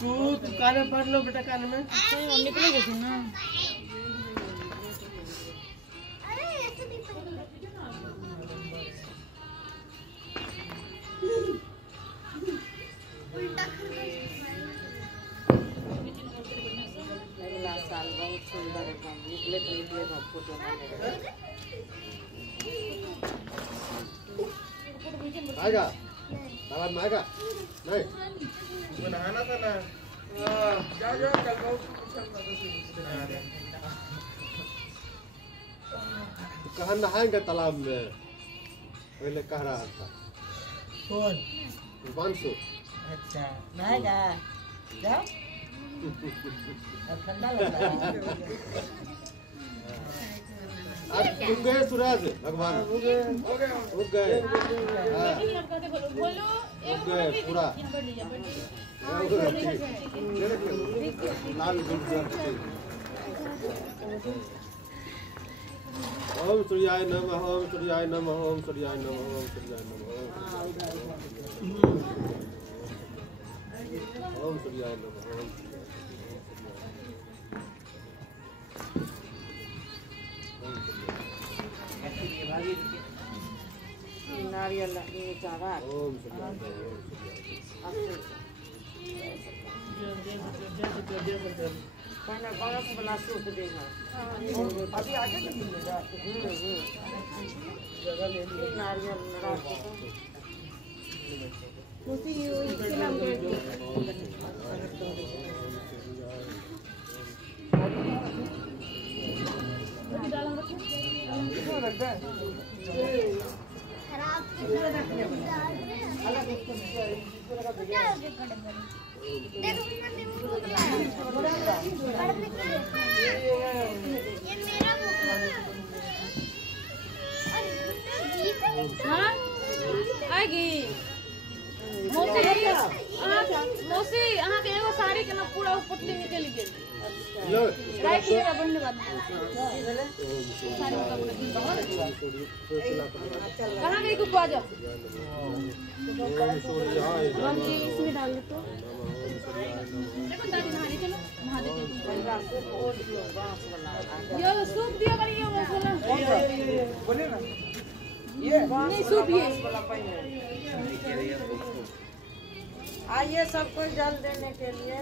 तू कान में पढ़ लो बेटा, कान में निकलेगी थी ना। अगला साल बहुत सुंदर एकदम निकले तो निकलेगा फोटो आएगा तालाब में आएगा नहीं नहाना था ना। जाओ कल बहुत कहाँ नहाएंगे तालाब में, पहले कह रहा था कौन? बांसु। अच्छा नहाएगा, जाओ ठंडा लग रहा है। आज उग गए सूरज भगवान, उग गए उग गए पूरा लाल ओम सूर्याय नमः, ओम सूर्याय नमः, ओम सूर्याय नमः, ओम सूर्याय नमः, ओम सूर्याय नमः। नारियल चारा ओम पहले बांस वाला सूख देगा, अभी आगे नहीं मिलेगा। नारियल आएगी मौसी अहाँ के एगो साड़ी के ना पूरा पतली निकल गेल। राइट लीजिएगा बनने बाद कहाँ गई कुछ आ जाओ इसमें डाल दो तो देखो दादी नहाने चलो नहा देते ये सूप दिया करिए वो बोले ना ये नहीं सूप ये आइए सबको जल देने के लिए।